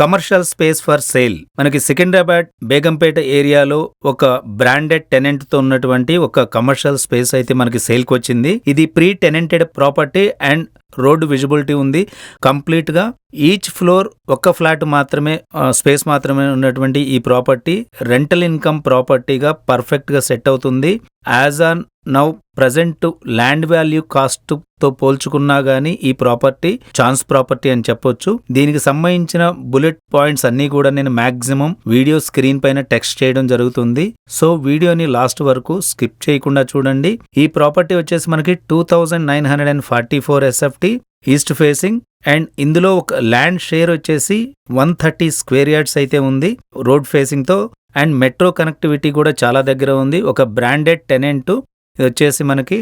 Commercial space for sale. మనకి సికింద్రాబాద్ బేగంపేట ఏరియాలో ఒక బ్రాండెడ్ టెనెంట్ తో ఉన్నటువంటి ఒక కమర్షియల్ స్పేస్ అయితే మనకి సేల్ కి వచ్చింది. ఇది pre tenanted property and road visibility ఉంది. కంప్లీట్ గా ఈచ్ ఫ్లోర్ ఒక్క ఫ్లాట్ మాత్రమే స్పేస్ మాత్రమే ఉన్నటువంటి ఈ ప్రాపర్టీ రెంటల్ ఇన్కమ్ ప్రాపర్టీగా పర్ఫెక్ట్ గా సెట్ అవుతుంది. As on now present land value cost తో పోల్చుకున్నా గానీ ఈ ప్రాపర్టీ ఛాన్స్ ప్రాపర్టీ అని చెప్పొచ్చు. దీనికి సంబంధించిన బుల్లెట్ పాయింట్స్ అన్ని కూడా నేను మాక్సిమం వీడియో స్క్రీన్ పైన టెక్స్ట్ చేయడం జరుగుతుంది. సో వీడియోని లాస్ట్ వరకు స్కిప్ చేయకుండా చూడండి. ఈ ప్రాపర్టీ వచ్చేసి మనకి 2944 SFT ఈస్ట్ ఫేసింగ్ అండ్ ఇందులో ఒక ల్యాండ్ షేర్ వచ్చేసి 130 స్క్వేర్ యార్డ్స్ అయితే ఉంది రోడ్ ఫేసింగ్ తో. అండ్ మెట్రో కనెక్టివిటీ కూడా చాలా దగ్గర ఉంది. ఒక బ్రాండెడ్ టెనెంట్. ఇది వచ్చేసి మనకి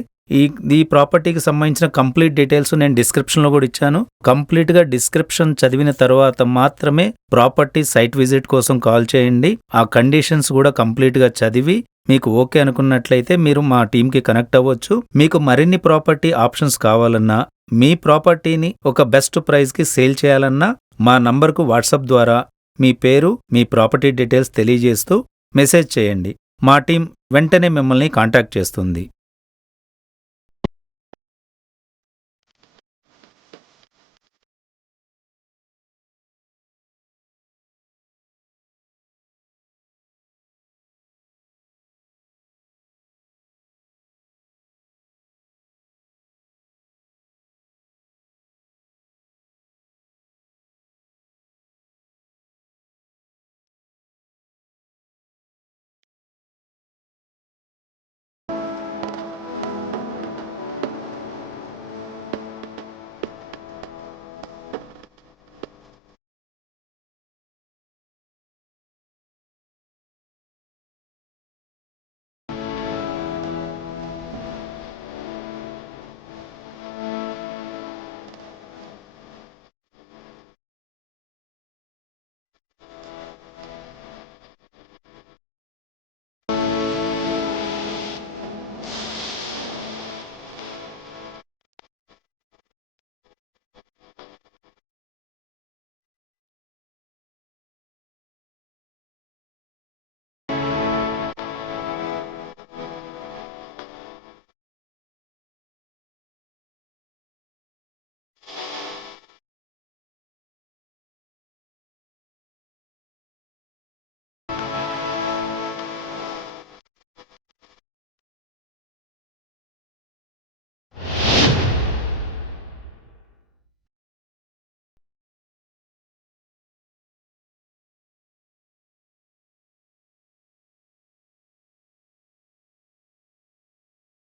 ఈ ప్రాపర్టీకి సంబంధించిన కంప్లీట్ డీటెయిల్స్ నేను డిస్క్రిప్షన్ లో కూడా ఇచ్చాను. కంప్లీట్ గా డిస్క్రిప్షన్ చదివిన తర్వాత మాత్రమే ప్రాపర్టీ సైట్ విజిట్ కోసం కాల్ చేయండి. ఆ కండిషన్స్ కూడా కంప్లీట్ గా చదివి మీకు ఓకే అనుకున్నట్లయితే మీరు మా టీంకి కనెక్ట్ అవ్వచ్చు. మీకు మరిన్ని ప్రాపర్టీ ఆప్షన్స్ కావాలన్నా, మీ ప్రాపర్టీని ఒక బెస్ట్ ప్రైస్ కి సేల్ చేయాలన్నా మా నంబర్కు వాట్సాప్ ద్వారా మీ పేరు, మీ ప్రాపర్టీ డీటెయిల్స్ తెలియజేస్తూ మెసేజ్ చేయండి. మా టీం వెంటనే మిమ్మల్ని కాంటాక్ట్ చేస్తుంది.